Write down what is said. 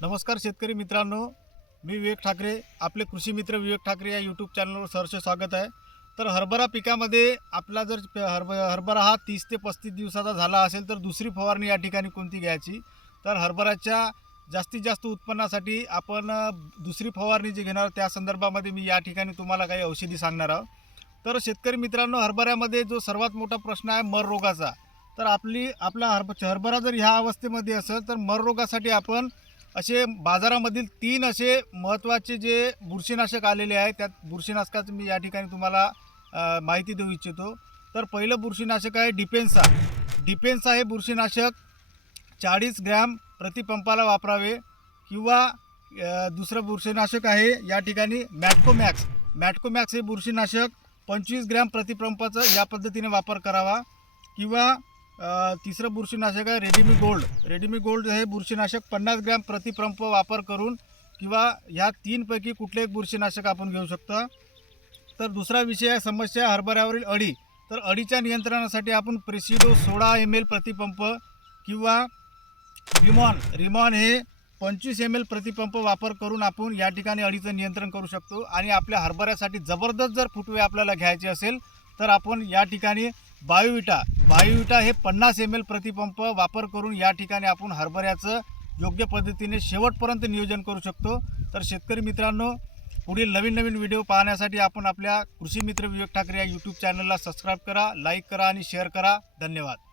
नमस्कार शेतकरी मित्रांनो मी विवेक ठाकरे आपले कृषी मित्र विवेक ठाकरे या यूट्यूब चॅनलवर सहर्ष स्वागत आहे. तर हरभरा पिकामध्ये आपला जर हरब हरभरा हा तीस ते पस्तीस दिवसाचा झाला असेल तर दुसरी फवारणी या ठिकाणी कोणती घ्यायची? तर हरभराच्या जास्तीत जास्त उत्पन्नासाठी आपण दुसरी फवारणी जी घेणार त्या संदर्भामध्ये मी या ठिकाणी तुम्हाला काही औषधी सांगणार आहोत. तर शेतकरी मित्रांनो हरभऱ्यामध्ये जो सर्वात मोठा प्रश्न आहे मर रोगाचा. तर आपली आपला हरभ हरभरा जर ह्या अवस्थेमध्ये असेल तर मर रोगासाठी आपण असे बाजारामधील तीन असे महत्त्वाचे जे बुरशीनाशक आलेले आहे त्यात बुरशीनाशकाचं मी या ठिकाणी तुम्हाला माहिती देऊ इच्छितो. तर पहिलं बुरशीनाशक आहे डिपेन्सा. डिपेन्सा हे बुरशीनाशक चाळीस ग्रॅम प्रतिपंपाला वापरावे किंवा दुसरं बुरशीनाशक आहे या ठिकाणी मॅटकोमॅक्स. मॅटकोमॅक्स हे बुरशीनाशक पंचवीस ग्रॅम प्रतिपंपाचा या पद्धतीने वापर करावा किंवा तिसरं बुरशीनाशक आहे रेडीमी गोल्ड रेडीमी गोल्ड हे बुरशीनाशक पन्नास ग्रॅम प्रतिपंप वापर करून किंवा ह्या तीनपैकी कुठले एक बुरशीनाशक आपण घेऊ शकतो. तर दुसरा विषय आहे समस्या हरभऱ्यावरील अळी. तर अडीच्या नियंत्रणासाठी आपण प्रेसिडो सोळा एम एल प्रतिपंप किंवा रिमॉन. रिमॉन हे पंचवीस एम एल प्रतिपंप वापर करून आपण या ठिकाणी अळीचं नियंत्रण करू शकतो. आणि आपल्या हरभऱ्यासाठी जबरदस्त जर फुटवे आपल्याला घ्यायचे असेल तर आपण या ठिकाणी बायोविटा बायोविटा हे पन्नास एम एल प्रतिपंप वापर करून या ठिकाणी आपण हरभऱ्याचं योग्य पद्धतीने शेवटपर्यंत नियोजन करू शकतो. तर शेतकरी मित्रांनो पुढील नवीन नवीन व्हिडिओ पाहण्यासाठी आपण आपल्या कृषी मित्र विवेक ठाकरे या यूट्यूब चॅनलला सबस्क्राईब करा लाईक करा आणि शेअर करा. धन्यवाद.